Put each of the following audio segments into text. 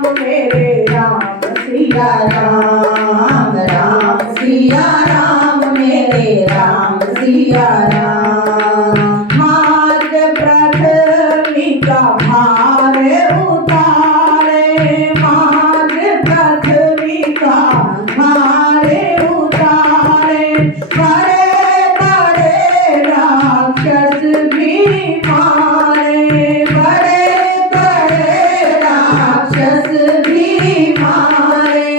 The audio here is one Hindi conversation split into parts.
राम मेरे राम सिया राम, राम सिया राम मेरे राम सिया राम। हाथ पृथ्वी का भार उतारे, हाथ पृथ्वी का भार उतारे, बड़े बड़े राक्षस भी मारे, बड़े बड़े राक्षस भी मारे।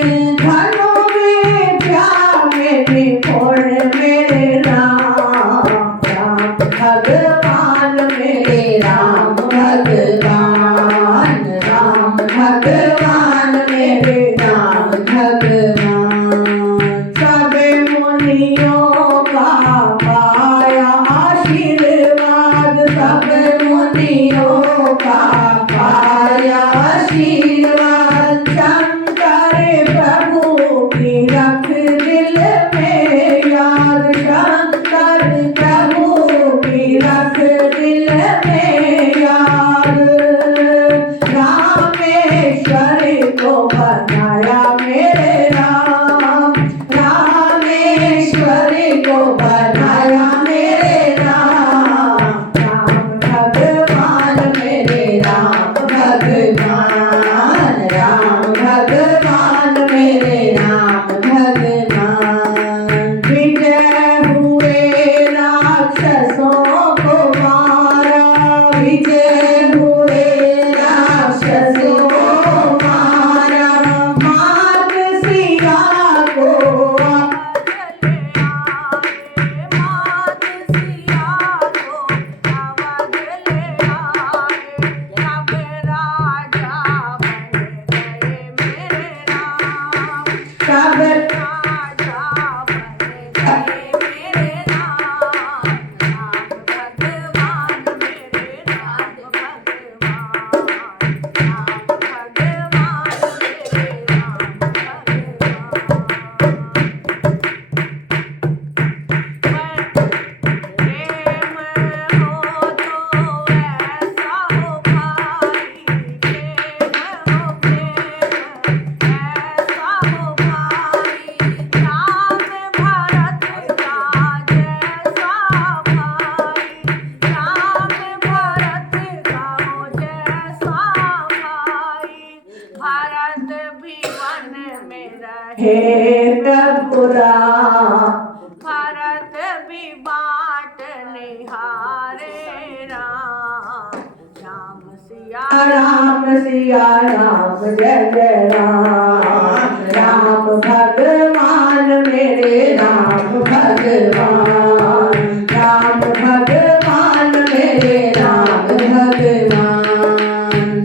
धनु विद्या में निपुण मेरे राम, राम भगवान मेरे राम भगवान, राम भगवान मेरे राम भगवान। सब मुनियों का पाया आशीर्वाद, सब मुनियों का पाया आशीर्वाद। शंकर प्रभु की रख दिल में याद, शंकर प्रभु की रख दिल में याद। रामेश्वर को बनाया मेरे राम, रामेश्वर को बनाया मेरे राम, राम भगवान मेरे राम भगवान, राम भगवान मेरे राम भगवान। विजय हुए राक्षसों को मारा, विजय हुए राक्षसों को मारा। मात सिया को हे प्रभु राम, भारत भी बाट निहारे राम, राम सिया राम सिया राम जय जय राम, राम भगवान मेरे राम भगवान, राम भगवान मेरे राम भगवान।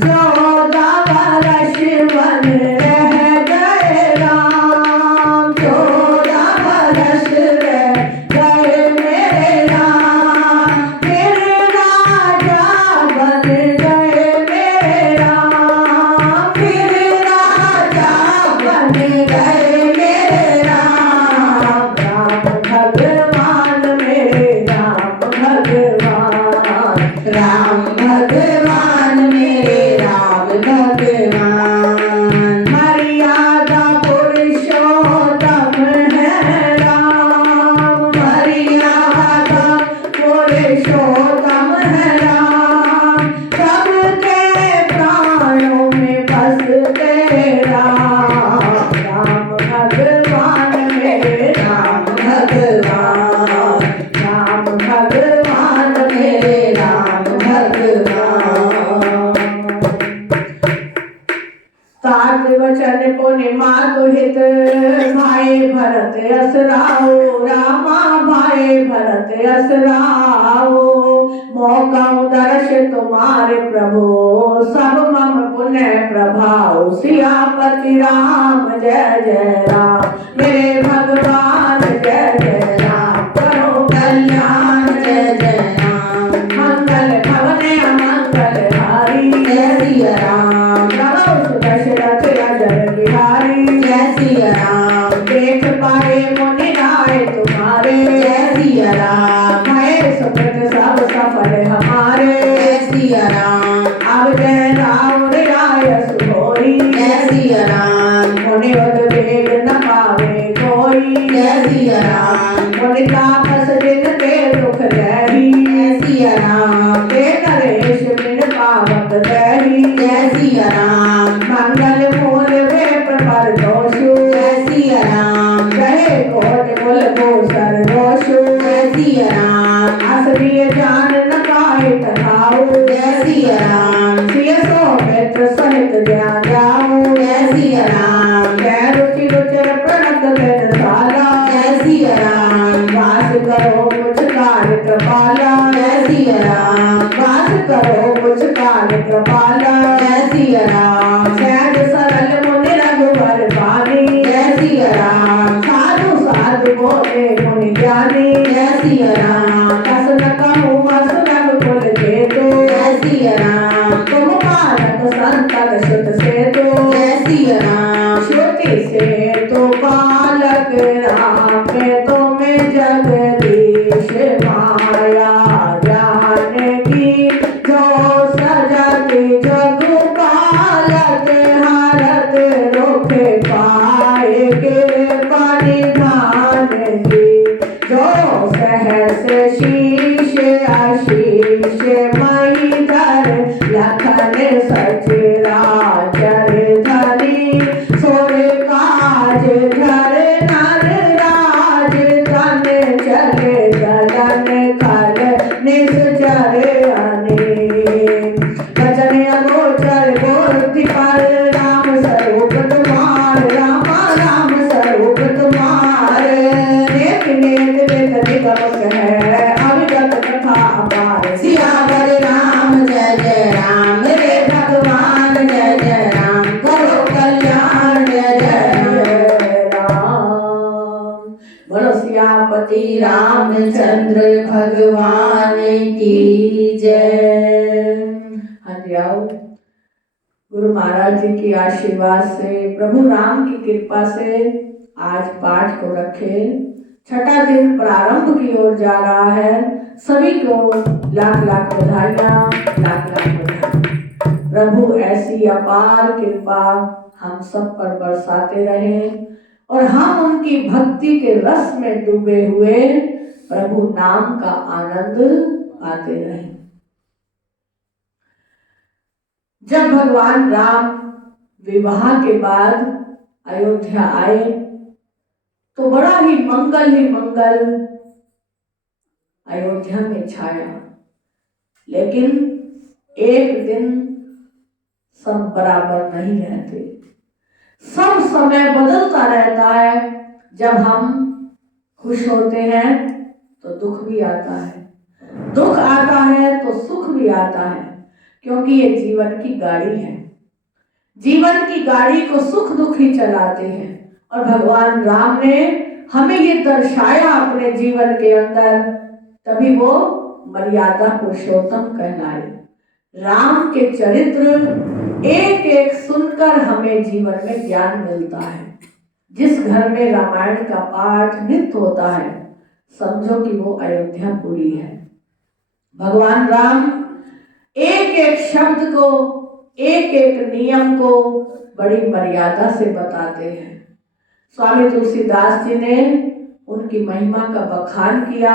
14 वर्ष वन रह गए राम, 14 वर्ष रह गए मेरे राम। फिर राजा बन गए मेरे राम, फिर राजा बन गए मेरे राम, राम भगवान मेरे राम भगवान, राम भगवान मेरे राम भगवान। मर्यादा पुरुषोत्तम है राम, मर्यादा पुरुषोत्तम है राम। सबके प्राणों में बसते राम, राम भगवान मेरे राम भगवान, राम भगवान मेरे राम भगवान। सात वचन पुण्य मातु हित, भाई भरत असराओ रामा, भाई भरत असराओ। मौका दर्श तुम्हारे प्रभु, सब मम पुण्य प्रभाव। सियापति राम जय जय राम, मेरे भगवान जय जय राम। करो कल्याण जय जय राम, मंगल भवने अमंगल हारी। जय सिया राम, रघु दशरथ अजर बिहारी। जय सिया राम, देख पाए मुनि राय तुम्हारे। जय सिया राम, भय सुकृत सब सफल हमारे। जय सिया राम, अब जय राम राय सुभोरी। जय जाऊं। जय सिया राम। जय रुचि रुचर प्रणत दिन साला। जय सिया राम। वास करो मुझ काल कृपाला। जय सिया राम। वास करो मुझ काल कृपाला। जय सिया राम। सहज सरल मुनि रघुवर पानी। जय सिया राम। साधु साधु बोले मुनि ज्ञानी। जय सिया राम। कस न कहूँ मस रघुकुल जेतु। जय सिया राम। तुम पालक संतत सुत सेतु। जय सिया राम। श्रुति से तो पालक राम तुम जगदीश माया जान की जो सजति जग पालक हरत रुख पाए कृपा निधान की जो सहस शीश आशीष महीधर लखन सचराचर धरी सोर काज धर नर राज तन चले गगन खल निश्चर अनेक वचन अगोचर मूर्ति पर राम स्वरूप तुम्हार रामा राम स्वरूप तुम्हार नेक नेक नित निगम है अविगत कथा अपार सियावर राम जय जय राम। रे भगवान जय जय राम। करो कल्याण जय जय राम। बोलो सियापति रामचंद्र भगवान की जय। हाँ जी आओ। गुरु महाराज जी की आशीर्वाद से प्रभु राम की कृपा से आज पाठ को रखे। छठा दिन प्रारंभ की ओर जा रहा है। सभी को लाख लाख बधाइयाँ, लाख लाख बधाई। प्रभु ऐसी अपार कृपा हम सब पर बरसाते रहे और हम उनकी भक्ति के रस में डूबे हुए प्रभु नाम का आनंद पाते रहे। जब भगवान राम विवाह के बाद अयोध्या आए तो बड़ा ही मंगल अयोध्या में छाया। लेकिन एक दिन सब बराबर नहीं रहते। सब समय बदलता रहता है। जब हम खुश होते हैं तो दुख भी आता है, दुख आता है तो सुख भी आता है, क्योंकि ये जीवन की गाड़ी है। जीवन की गाड़ी को सुख दुख ही चलाते हैं। और भगवान राम ने हमें ये दर्शाया अपने जीवन के अंदर, तभी वो मर्यादा पुरुषोत्तम कहलाए। राम के चरित्र एक एक सुनकर हमें जीवन में ज्ञान मिलता है। जिस घर में रामायण का पाठ नित्य होता है समझो कि वो अयोध्यापुरी है। भगवान राम एक एक शब्द को, एक एक नियम को बड़ी मर्यादा से बताते हैं। स्वामी तुलसीदास जी ने उनकी महिमा का बखान किया।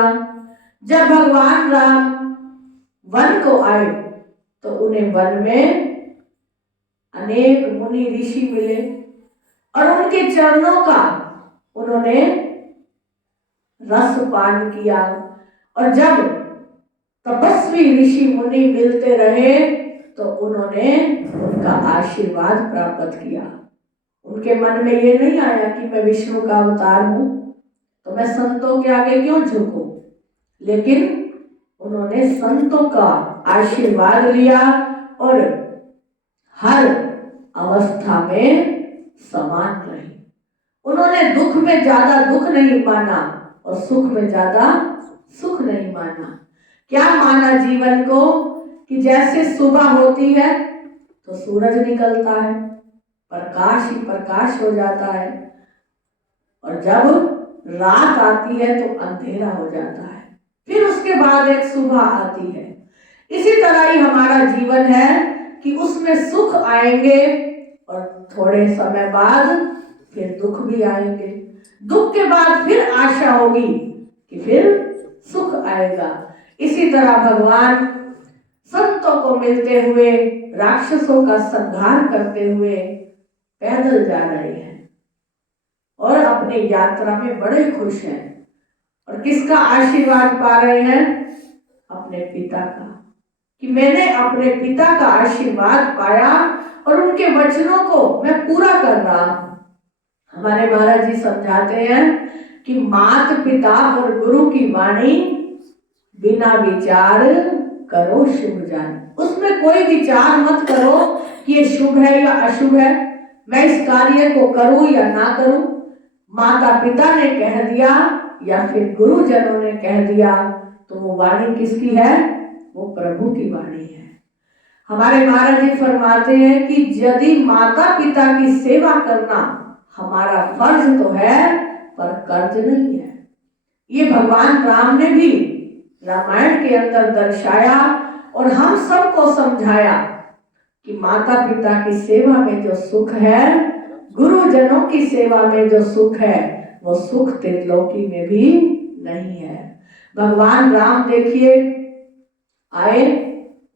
जब भगवान राम वन को आए तो उन्हें वन में अनेक मुनि ऋषि मिले और उनके चरणों का उन्होंने रस पान किया। और जब तपस्वी ऋषि मुनि मिलते रहे तो उन्होंने उनका आशीर्वाद प्राप्त किया। उनके मन में ये नहीं आया कि मैं विष्णु का अवतार हूं तो मैं संतों के आगे क्यों झुकूं, लेकिन उन्होंने संतों का आशीर्वाद लिया और हर अवस्था में समान रहे। उन्होंने दुख में ज्यादा दुख नहीं माना और सुख में ज्यादा सुख नहीं माना। क्या माना जीवन को कि जैसे सुबह होती है तो सूरज निकलता है, प्रकाश ही प्रकाश हो जाता है, और जब रात आती है तो अंधेरा हो जाता है, फिर उसके बाद एक सुबह आती है। इसी तरह ही हमारा जीवन है कि उसमें सुख आएंगे और थोड़े समय बाद फिर दुख भी आएंगे। दुख के बाद फिर आशा होगी कि फिर सुख आएगा। इसी तरह भगवान संतों को मिलते हुए राक्षसों का संहार करते हुए पैदल जा रहे हैं और अपनी यात्रा में बड़े खुश हैं। और किसका आशीर्वाद पा रहे हैं? अपने पिता का। कि मैंने अपने पिता का आशीर्वाद पाया और उनके वचनों को मैं पूरा कर रहा हूं। हमारे महाराज जी समझाते हैं कि मात पिता और गुरु की वाणी बिना विचार करो शुभ जान। उसमें कोई विचार मत करो कि ये शुभ है या अशुभ है, मैं इस कार्य को करूं या ना करूं। माता पिता ने कह दिया या फिर गुरुजनों ने कह दिया तो वो वाणी किसकी है? वो प्रभु की वाणी है। हमारे महाराज जी फरमाते हैं कि यदि माता पिता की सेवा करना हमारा फर्ज तो है पर कर्ज नहीं है। ये भगवान राम ने भी रामायण के अंदर दर्शाया और हम सबको समझाया कि माता पिता की सेवा में जो सुख है, गुरुजनों की सेवा में जो सुख है, वो सुख त्रिलोकी में भी नहीं है। भगवान राम देखिए आए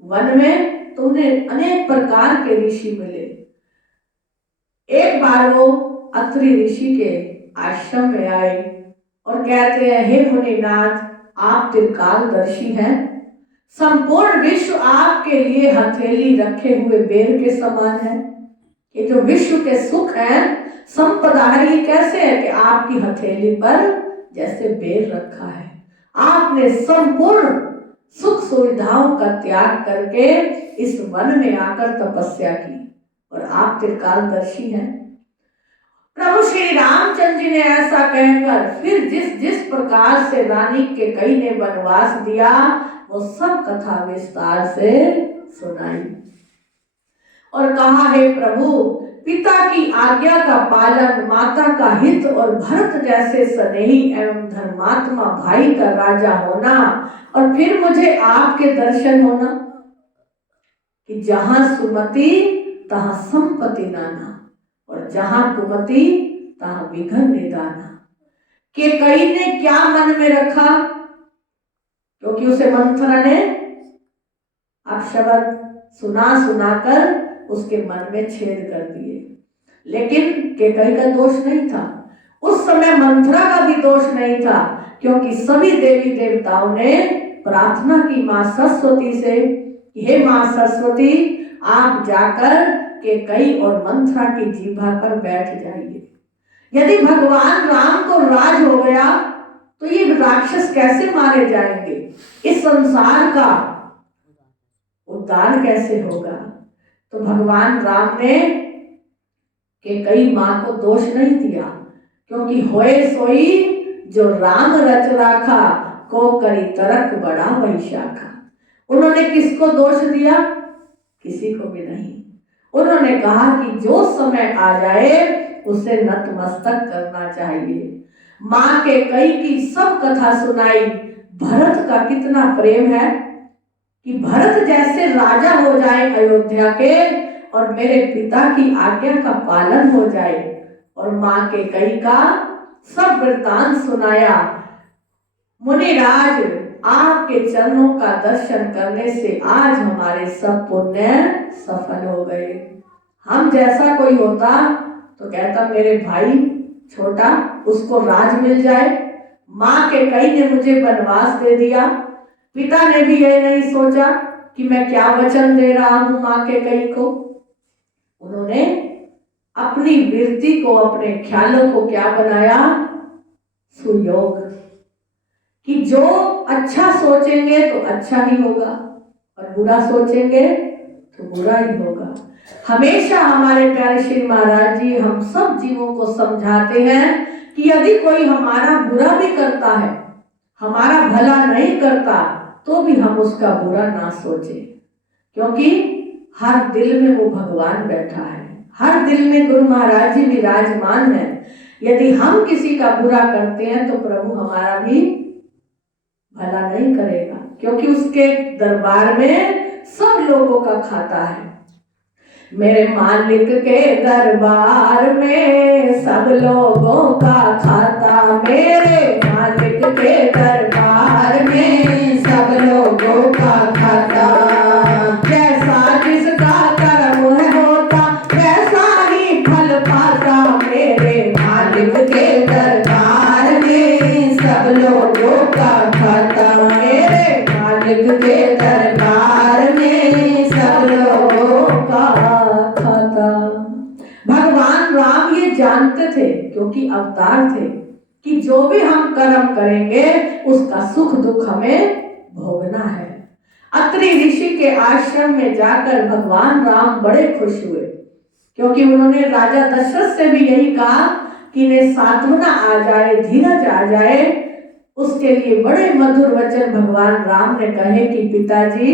वन में तो उन्हें अनेक प्रकार के ऋषि मिले। एक बार वो अत्रि ऋषि के आश्रम में आए और कहते हैं, हे मुनिनाथ, आप त्रिकालदर्शी हैं, संपूर्ण विश्व आपके लिए हथेली रखे हुए बेर के समान है। ये जो विश्व के सुख है, संपदा है, ये कैसे है कि आपकी हथेली पर जैसे बेर रखा है। आपने संपूर्ण सुख सुविधाओं का त्याग करके इस वन में आकर तपस्या की और आप त्रिकालदर्शी हैं। प्रभु श्री रामचंद्र जी ने ऐसा कहकर फिर जिस प्रकार से रानी के कई ने वनवास दिया वो सब कथा विस्तार से सुनाई और कहा, हे प्रभु, पिता की आज्ञा का पालन, माता का हित और भरत जैसे स्नेही एवं धर्मात्मा भाई का राजा होना और फिर मुझे आपके दर्शन होना कि जहां सुमति तहां संपत्ति नाना और जहां कुमति तहां विघ्न निदाना। कि कई ने क्या मन में रखा, क्योंकि उसे मंथरा ने अपशब्द सुनाकर उसके मन में छेद कर दिए, लेकिन केकई का दोष नहीं था। उस समय मंथरा का भी दोष नहीं था, क्योंकि सभी देवी देवताओं ने प्रार्थना की मां सरस्वती से, हे मां सरस्वती, आप जाकर केकई और मंथरा की जीभा पर बैठ जाइए। यदि भगवान राम को राज हो गया तो ये राक्षस कैसे मारे जाएंगे, इस संसार का उद्धार कैसे होगा। तो भगवान राम ने केकई मां को दोष नहीं दिया, क्योंकि होए सोई जो राम रच राखा, को करी तरक बड़ा वैशाखा। उन्होंने किसको दोष दिया? किसी को भी नहीं। उन्होंने कहा कि जो समय आ जाए उसे नतमस्तक करना चाहिए। मां के कई की सब कथा सुनाई। भरत का कितना प्रेम है कि भरत जैसे राजा हो जाए अयोध्या के और मेरे पिता की आज्ञा का पालन हो जाए। और मां के कई का सब वृतांत सुनाया। मुनिराज, आपके चरणों का दर्शन करने से आज हमारे सब पुण्य सफल हो गए। हम जैसा कोई होता तो कहता मेरे भाई छोटा, उसको राज मिल जाए। मां के कई ने मुझे वनवास दे दिया। पिता ने भी ये नहीं सोचा कि मैं क्या वचन दे रहा हूं मां के कई को। उन्होंने अपनी वृत्ति को, अपने ख्यालों को क्या बनाया? सुयोग। कि जो अच्छा सोचेंगे तो अच्छा ही होगा और बुरा सोचेंगे तो बुरा ही होगा। हमेशा हमारे प्यारे श्री महाराज जी हम सब जीवों को समझाते हैं कि यदि कोई हमारा बुरा भी करता है, हमारा भला नहीं करता, तो भी हम उसका बुरा ना सोचें, क्योंकि हर दिल में वो भगवान बैठा है। हर दिल में गुरु महाराज जी विराजमान है। यदि हम किसी का बुरा करते हैं तो प्रभु हमारा भी भला नहीं करेगा, क्योंकि उसके दरबार में सब लोगों का खाता है। मेरे मालिक के दरबार में सब लोगों का खाता, मेरे मालिक के दरबार में सब लोगों का खाता। जैसा जिसका कर्म है होता वैसा ही फल पाता, मेरे मालिक के दरबार में सब लोगों का खाता, मेरे मालिक के दरबार में भगवान राम ये जानते थे, क्योंकि अवतार थे, कि जो भी हम कर्म करेंगे उसका सुख दुख हमें भोगना है। अत्रि ऋषि के आश्रम में जाकर भगवान राम बड़े खुश हुए, क्योंकि उन्होंने राजा दशरथ से भी यही कहा कि इन्हें सांत्वना आ जाए, धीरज आ जाए। उसके लिए बड़े मधुर वचन भगवान राम ने कहे कि पिताजी,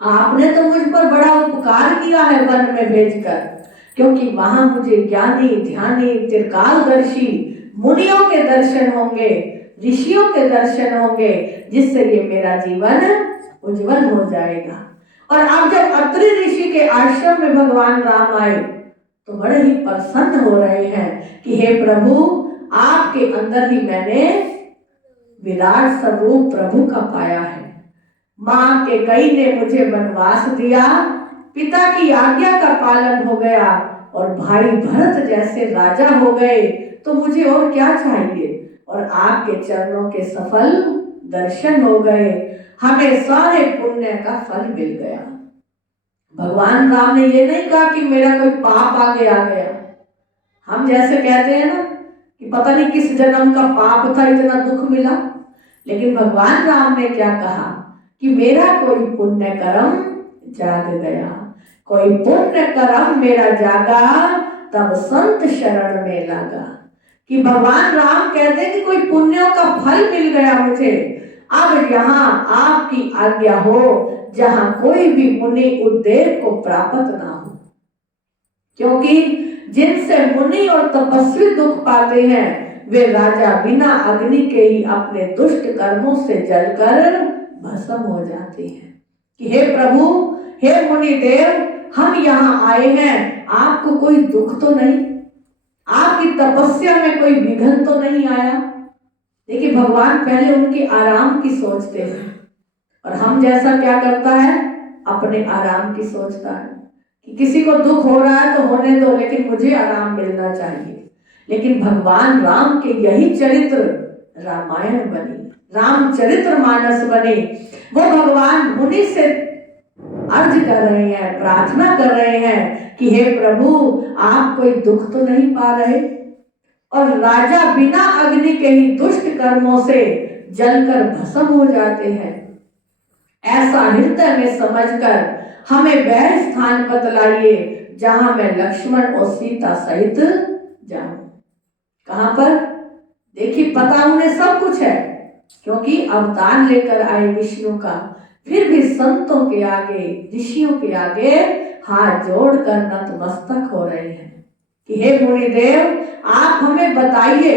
आपने तो मुझ पर बड़ा उपकार किया है वन में भेजकर, क्योंकि वहां मुझे ज्ञानी ध्यानी त्रिकालदर्शी मुनियों के दर्शन होंगे, ऋषियों के दर्शन होंगे, जिससे ये मेरा जीवन उज्जवल हो जाएगा। और अब जब अत्रि ऋषि के आश्रम में भगवान राम आए तो बड़े ही प्रसन्न हो रहे हैं कि हे प्रभु, आपके अंदर ही मैंने विराट स्वरूप प्रभु का पाया है। माँ के कई ने मुझे वनवास दिया, पिता की आज्ञा का पालन हो गया और भाई भरत जैसे राजा हो गए, तो मुझे और क्या चाहिए। और आपके चरणों के सफल दर्शन हो गए, हमें सारे पुण्य का फल मिल गया। भगवान राम ने ये नहीं कहा कि मेरा कोई पाप आगे आ गया। हम जैसे कहते हैं ना कि पता नहीं किस जन्म का पाप था, इतना दुख मिला। लेकिन भगवान राम ने क्या कहा कि मेरा कोई पुण्य कर्म जाग गया, कोई पुण्य कर्म मेरा जागा, तब संत शरण में लगा। कि भगवान राम कहते हैं कि कोई पुण्यों का फल मिल गया मुझे। अब यहाँ आपकी आज्ञा हो, जहां कोई भी मुनि उद्देश्य को प्राप्त ना हो, क्योंकि जिनसे मुनि और तपस्वी दुख पाते हैं वे राजा बिना अग्नि के ही अपने दुष्ट कर्मों से जलकर भस्म हो जाते हैं। कि हे प्रभु, हे मुनि देव, हम यहाँ आए हैं, आपको कोई दुख तो नहीं, आपकी तपस्या में कोई विघ्न तो नहीं आया। देखिए, भगवान पहले उनके आराम की सोचते हैं, और हम जैसा क्या करता है, अपने आराम की सोचता है कि किसी को दुख हो रहा है तो होने दो, लेकिन मुझे आराम मिलना चाहिए। लेकिन भगवान राम के यही चरित्र रामायण बनी, रामचरित्र मानस बने। वो भगवान मुनि से अर्ज कर रहे हैं, प्रार्थना कर रहे हैं कि हे प्रभु, आप कोई दुख तो नहीं पा रहे, और राजा बिना अग्नि के ही दुष्ट कर्मों से जलकर भस्म हो जाते हैं। ऐसा हृदय में समझकर हमें वह स्थान बतलाइए जहां मैं लक्ष्मण और सीता सहित जाऊं। कहां पर? देखिए, पता उन्हें सब कुछ है, क्योंकि अवतार लेकर आए विष्णु का, फिर भी संतों के आगे, ऋषियों के आगे हाथ जोड़कर नतमस्तक हो रहे हैं कि हे मुनिदेव, आप हमें बताइए,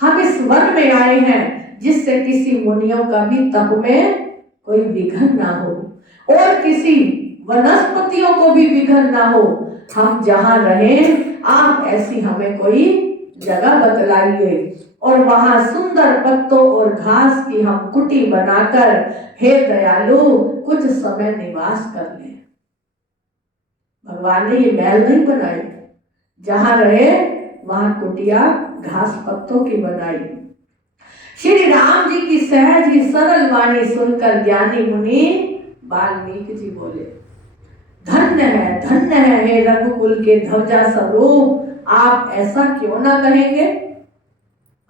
हम इस वन में आए हैं जिससे किसी मुनियों का भी तप में कोई विघ्न ना हो, और किसी वनस्पतियों को भी विघ्न ना हो। हम जहां रहें, आप ऐसी हमें कोई जगह बतलाइए, और वहां सुंदर पत्तों और घास की हम कुटी बनाकर, हे दयालु, कुछ समय निवास कर लें। भगवान ने ये महल नहीं बनाई, जहां रहे वहां कुटिया घास पत्तों की बनाई। श्री राम जी की सहज ही सरल वाणी सुनकर ज्ञानी मुनि वाल्मीकि जी बोले, धन्य है हे रघुकुल के ध्वजा स्वरूप, आप ऐसा क्यों ना कहेंगे।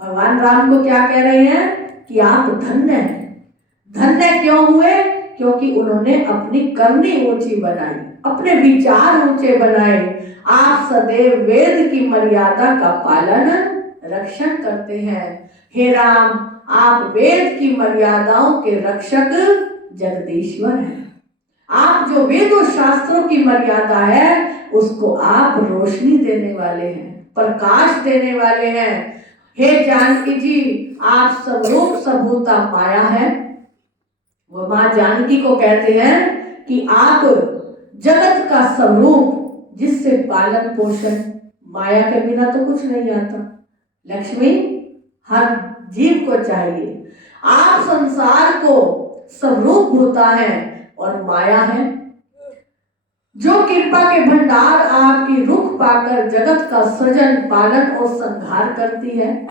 भगवान राम को क्या कह रहे हैं कि आप धन्य हैं। धन्य क्यों हुए? क्योंकि उन्होंने अपनी करनी ऊंची बनाई, अपने विचार ऊंचे बनाए। आप सदैव वेद की मर्यादा का पालन रक्षण करते हैं। हे राम, आप वेद की मर्यादाओं के रक्षक जगदीश्वर हैं। आप जो वेदों शास्त्रों की मर्यादा है उसको आप रोशनी देने वाले हैं, प्रकाश देने वाले हैं। हे जानकी जी, आप स्वरूप सबूता माया है। वो माँ जानकी को कहते हैं कि आप जगत का स्वरूप, जिससे पालन पोषण, माया के बिना तो कुछ नहीं आता। लक्ष्मी हर जीव को चाहिए। आप संसार को स्वरूप होता है और माया है, जो कृपा के भंडार आपकी रुख पाकर जगत का सृजन, पालन और संहार करती है।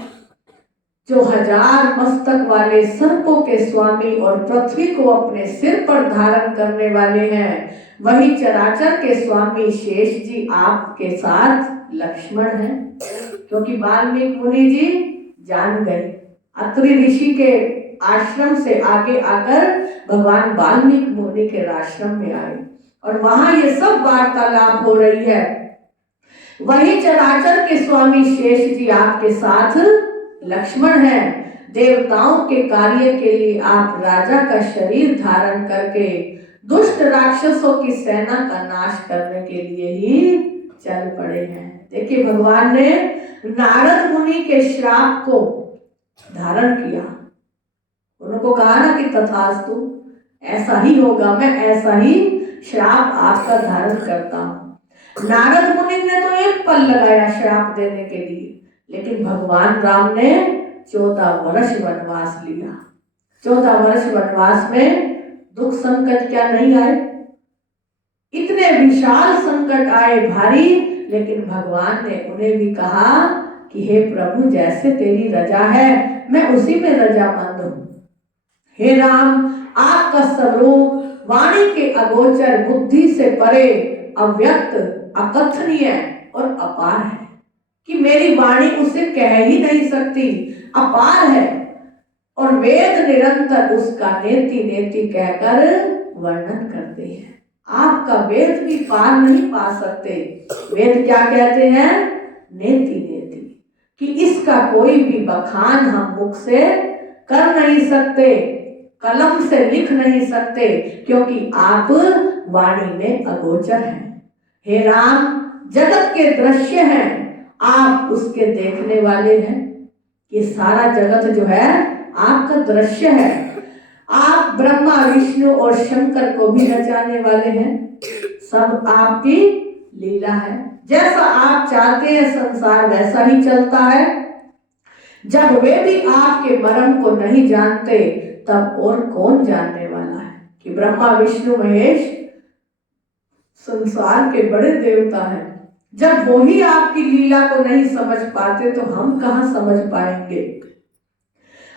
जो 1000 मस्तक वाले सर्पों के स्वामी और पृथ्वी को अपने सिर पर धारण करने वाले हैं, वही चराचर के स्वामी शेष जी आपके साथ लक्ष्मण हैं। क्योंकि वाल्मीकि मुनि जी जान गए, अत्रि ऋषि के आश्रम से आगे आकर भगवान वाल्मीकि मुनि के आश्रम में आए और वहां ये सब वार्तालाप हो रही है। वही चराचर के स्वामी शेष जी आपके साथ लक्ष्मण हैं। देवताओं के कार्य के लिए आप राजा का शरीर धारण करके दुष्ट राक्षसों की सेना का नाश करने के लिए ही चल पड़े हैं। देखिए, भगवान ने नारद मुनि के श्राप को धारण किया, उनको कहा ना कि तथास्तु, ऐसा ही होगा, मैं ऐसा ही श्राप आपका धारण करता हूं। नारद मुनि ने तो एक पल लगाया श्राप देने के लिए, लेकिन भगवान राम ने 14 वर्ष वनवास लिया। 14 वर्ष वनवास में दुख संकट क्या नहीं आए, इतने विशाल संकट आए भारी, लेकिन भगवान ने उन्हें भी कहा कि हे प्रभु, जैसे तेरी रजा है मैं उसी में रजामंद हूं। हे राम, आपका स्वरूप वाणी के अगोचर, बुद्धि से परे, अव्यक्त, अकथनीय और अपार है कि मेरी वाणी उसे कह ही नहीं सकती, अपार है। और वेद निरंतर उसका नेति नेति कहकर वर्णन करते हैं। आपका वेद भी पार नहीं पा सकते। वेद क्या कहते हैं? नेति नेति, कि इसका कोई भी बखान हम मुख से कर नहीं सकते, कलम से लिख नहीं सकते, क्योंकि आप वाणी में अगोचर हैं। हे राम, जगत के दृश्य हैं, आप उसके देखने वाले हैं। ये सारा जगत जो है आपका दृश्य है। आप ब्रह्मा, विष्णु और शंकर को भी रचाने वाले हैं। सब आपकी लीला है। जैसा आप चाहते हैं संसार वैसा ही चलता है। जब वे भी आपके मर्म को नहीं जानते, तब और कौन जानने वाला है कि ब्रह्मा, विष्णु, महेश संसार के बड़े देवता हैं। जब वो ही आपकी लीला को नहीं समझ पाते, तो हम कहां समझ पाएंगे।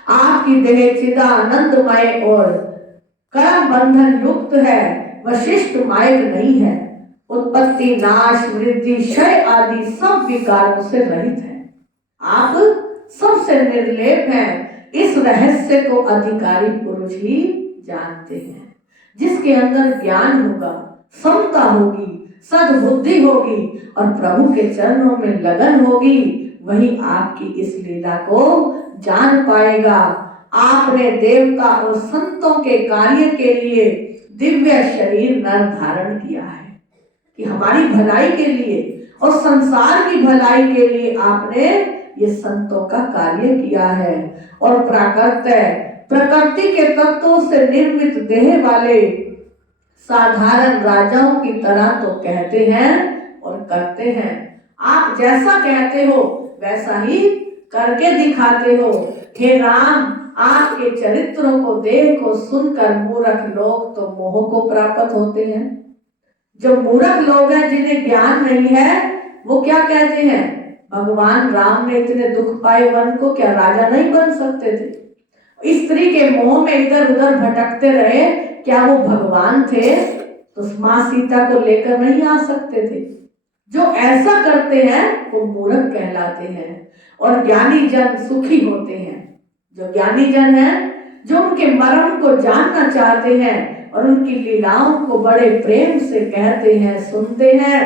आपकी देह चिदानंदमय और कर्म बंधन युक्त है, वशिष्ठ मार्ग नहीं है। उत्पत्ति, नाश, वृद्धि, क्षय आदि सब विकारों से रहित है। आप सबसे निर्लेप हैं। इस रहस्य को अधिकारी पुरुष ही जानते हैं। जिसके अंदर ज्ञान होगा, समता होगी, सद्बुद्धि होगी और प्रभु के चरणों में लगन होगी, वही आपकी इस लीला को जान पाएगा। आपने देवता और संतों के कार्य के लिए दिव्य शरीर नर धारण किया है कि हमारी भलाई के लिए और संसार की भलाई के लिए आपने ये संतों का कार्य किया है। और प्रकृति के तत्वों से निर्मित देह वाले साधारण राजाओं की तरह तो कहते हैं और करते हैं। आप जैसा कहते हो वैसा ही करके दिखाते हो। हे राम, आपके चरित्रों को देखो सुनकर मूर्ख लोग तो मोह को प्राप्त होते हैं। जो मूर्ख लोग हैं, जिन्हें ज्ञान नहीं है, वो क्या कहते हैं? भगवान राम ने इतने दुख पाए वन को, क्या राजा नहीं बन सकते थे? स्त्री के मोह में इधर उधर भटकते रहे, क्या वो भगवान थे? तो मां सीता को लेकर नहीं आ सकते थे। जो ऐसा करते हैं वो मूर्ख कहलाते हैं और ज्ञानी जन सुखी होते हैं। जो ज्ञानी जन हैं, जो उनके मर्म को जानना चाहते हैं और उनकी लीलाओं को बड़े प्रेम से कहते हैं, सुनते हैं,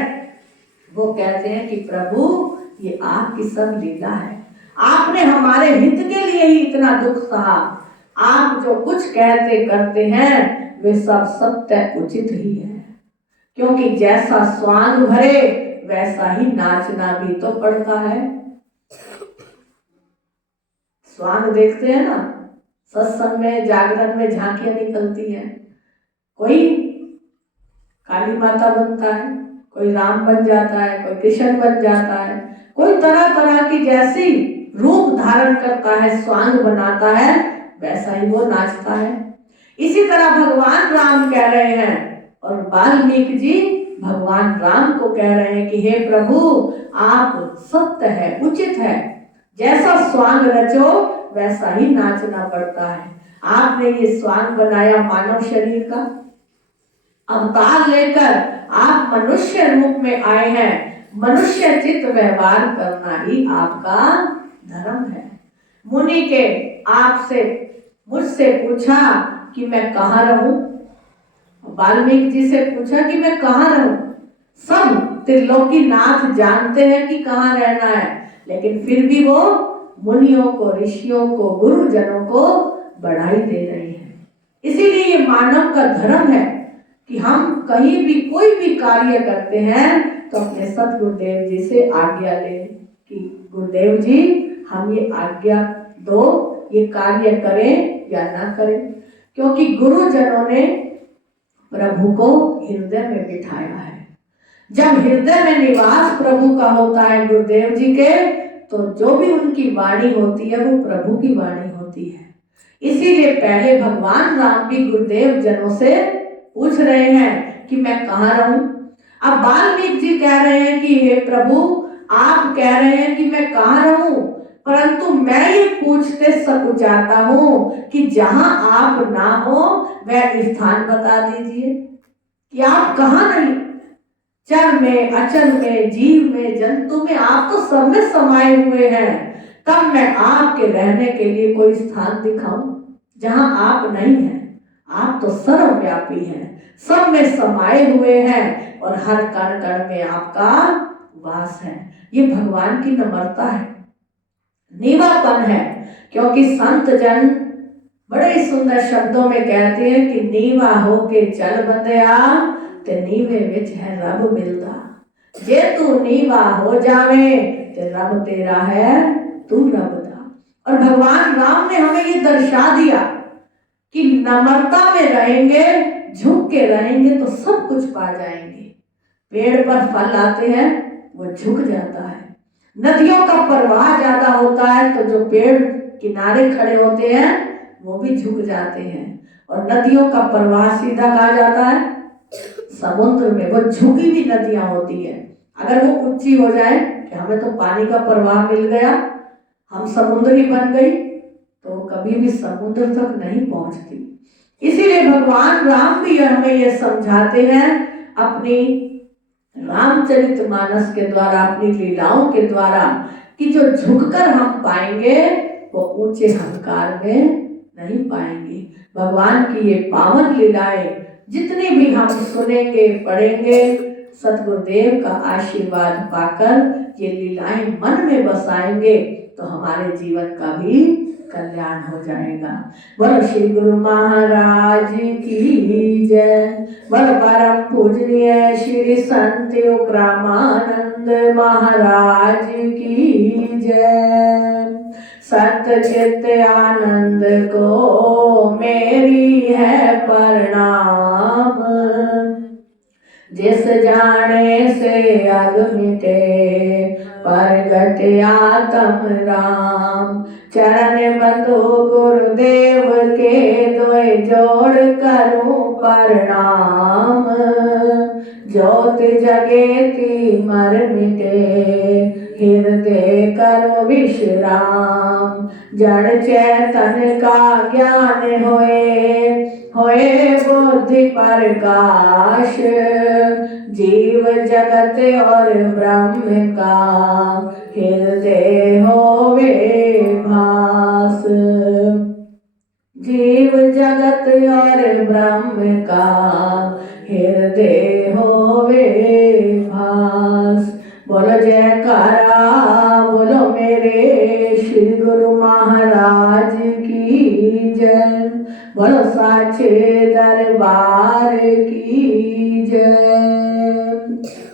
वो कहते हैं कि प्रभु, ये आपकी सब लीला है। आपने हमारे हित के लिए ही इतना दुख सहा। आप जो कुछ कहते करते हैं वे सब सत्य उचित ही है, क्योंकि जैसा स्वांग भरे वैसा ही नाचना भी तो पड़ता है। स्वांग देखते हैं ना, सत्संग में, जागरण में झांकियां निकलती हैं। कोई काली माता बनता है, कोई राम बन जाता है, कोई कृष्ण बन जाता है, कोई तरह तरह की जैसी रूप धारण करता है, स्वांग बनाता है, वैसा ही वो नाचता है। इसी तरह भगवान राम कह रहे हैं और वाल्मीकि जी भगवान राम को कह रहे हैं कि हे प्रभु, आप सत्य है, उचित है। जैसा स्वांग रचो वैसा ही नाचना पड़ता है। आपने ये स्वांग बनाया मानव शरीर का, अवतार लेकर आप मनुष्य रूप में आए हैं। मनुष्य चित्त व्यवहार करना ही आपका धर्म है। मुनि के आपसे मुझसे पूछा कि मैं कहाँ रहूं, वाल्मीकि जी से पूछा कि मैं कहाँ रहूं। सब त्रिलोकीनाथ जानते हैं कि कहाँ रहना है, लेकिन फिर भी वो मुनियों को, ऋषियों को, गुरुजनों को बढ़ाई दे रहे हैं। इसीलिए ये मानव का धर्म है कि हम कहीं भी कोई भी कार्य करते हैं तो अपने सतगुरुदेव जी से आज्ञा लें कि गुरुदेव जी हम ये आज्ञा दो, ये कार्य करें या ना करें, क्योंकि गुरुजनों ने प्रभु को हृदय में बिठाया है। जब हृदय में निवास प्रभु का होता है गुरुदेव जी के, तो जो भी उनकी वाणी होती है वो प्रभु की वाणी होती है। इसीलिए पहले भगवान राम भी गुरुदेव जनों से पूछ रहे हैं कि मैं कहाँ रहूं। अब वाल्मीकि जी कह रहे हैं कि हे प्रभु, आप कह रहे हैं कि मैं कहाँ रहूं, परंतु मैं ये पूछते सकुचाता हूं कि जहां आप ना हो वह स्थान बता दीजिए कि आप कहाँ नहीं। चर में, अचल में, जीव में, जंतु में, आप तो सब में समाये हुए हैं। तब मैं आपके रहने के लिए कोई स्थान दिखाऊं जहां आप नहीं हैं। आप तो सर्वव्यापी हैं, सब में समाये हुए हैं और हर कण कण में आपका वास है। ये भगवान की नम्रता है, नीवापन है। क्योंकि संत जन बड़े सुंदर शब्दों में कहते हैं कि नीवा होके चल बंदया ते नीवे विच है रब मिलदा। जे तू नीवा हो जावे ते रब तेरा है, तू रब दा। और भगवान राम ने हमें ये दर्शा दिया कि नम्रता में रहेंगे, झुक के रहेंगे तो सब कुछ पा जाएंगे। पेड़ पर फल आते हैं वो झुक जाता है, नदियों का प्रवाह ज्यादा होता है तो जो पेड़ किनारे खड़े होते हैं वो भी झुक जाते हैं। और नदियों का प्रवाह सीधा कहाँ जाता है? समुद्र में। वो झुकी हुई नदियां होती है, अगर वो ऊंची हो जाए कि हमें तो पानी का प्रवाह मिल गया, हम समुद्री बन गई, तो कभी भी समुद्र तक नहीं पहुंचती। इसीलिए भगवान राम भी हमें ये समझाते हैं अपनी रामचरितमानस के द्वारा, अपनी लीलाओं के द्वारा, कि जो झुककर हम पाएंगे वो ऊंचे हंकार में नहीं पाएंगे। भगवान की ये पावन लीलाएं जितनी भी हम सुनेंगे, पढ़ेंगे, सतगुरुदेव का आशीर्वाद पाकर ये लीलाएं मन में बसाएंगे तो हमारे जीवन का भी कल्याण हो जाएगा। बोलो श्री गुरु महाराज की जय। बोलो परम पूजनीय श्री संत उग्रामानंद महाराज की जय। सतचित आनंद को मेरी है प्रणाम, जिस जाने से अग मिटे प्रगट आत्म राम। चरण बंधु गुरुदेव के दोए जोड़ करूं प्रणाम। ज्योत जगेती मर मिटे हृदय करो विश्राम। जड़ चेतन का ज्ञान होए बुद्धि प्रकाश। जीव जगत और ब्रह्म का हृदय होवे भास। जीव जगत और ब्रह्म का हृदय होवे भास। बोलो जयकारा, बोलो मेरे श्री गुरु महाराज की जय। बोलो साचे दरबार की